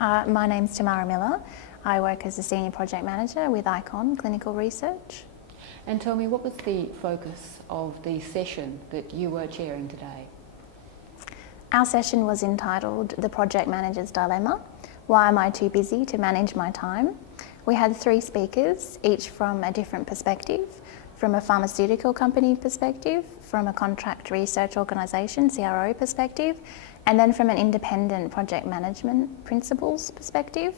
My name's Tamara Miller. I work as a Senior Project Manager with ICON Clinical Research. And tell me, what was the focus of the session that you were chairing today? Our session was entitled The Project Manager's Dilemma: Why am I too busy to manage my time? We had 3 speakers, each from a different perspective, from a pharmaceutical company perspective, from a contract research organisation, CRO perspective, and then from an independent project management principles perspective.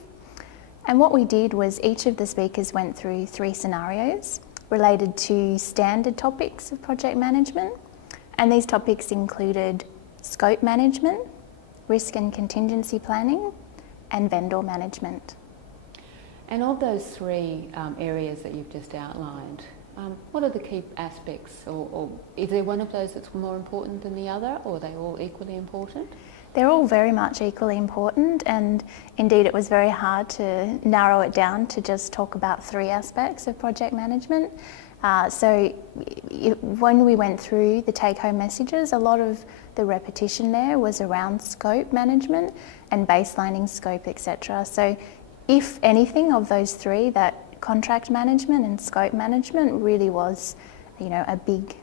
And what we did was each of the speakers went through 3 scenarios related to standard topics of project management. And these topics included scope management, risk and contingency planning, and vendor management. And of those 3 areas that you've just outlined, what are the key aspects, or is there one of those that's more important than the other, or are they all equally important? They're all very much equally important, and indeed it was very hard to narrow it down to just talk about 3 aspects of project management. When we went through the take-home messages, a lot of the repetition there was around scope management and baselining scope, etc. So if anything of those 3, that contract management and scope management really was, a big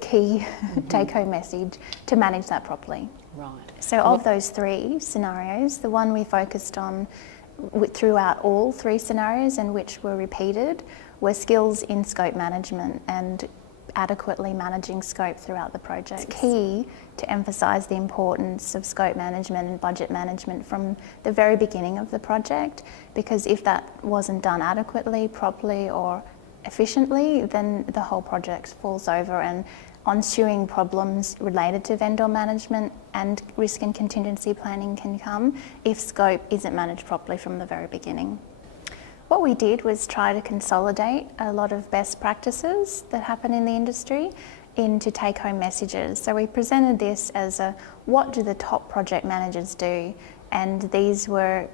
key take-home message to manage that properly. Right. So of those 3 scenarios, the one we focused on throughout all 3 scenarios, and which were repeated, were skills in scope management and adequately managing scope throughout the project. It's key to emphasise the importance of scope management and budget management from the very beginning of the project, because if that wasn't done adequately, properly or efficiently, then the whole project falls over, and ensuing problems related to vendor management and risk and contingency planning can come if scope isn't managed properly from the very beginning. What we did was try to consolidate a lot of best practices that happen in the industry into take-home messages. So we presented this as what do the top project managers do? And these were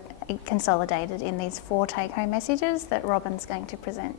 consolidated in these 4 take-home messages that Robin's going to present.